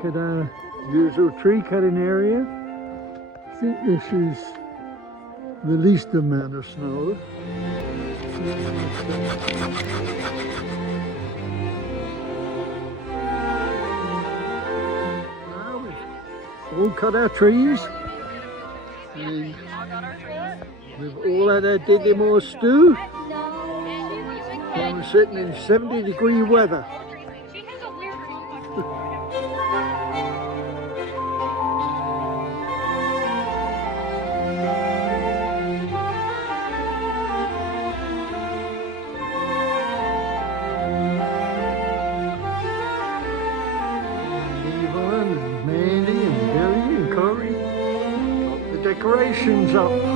back at our usual tree cutting area. I think this is the least amount of snow. Now we've all cut our trees. And we've all had our Diggimore stew. And we're sitting in 70-degree weather. Yvonne and Mandy and Billy and Corey got the decorations up.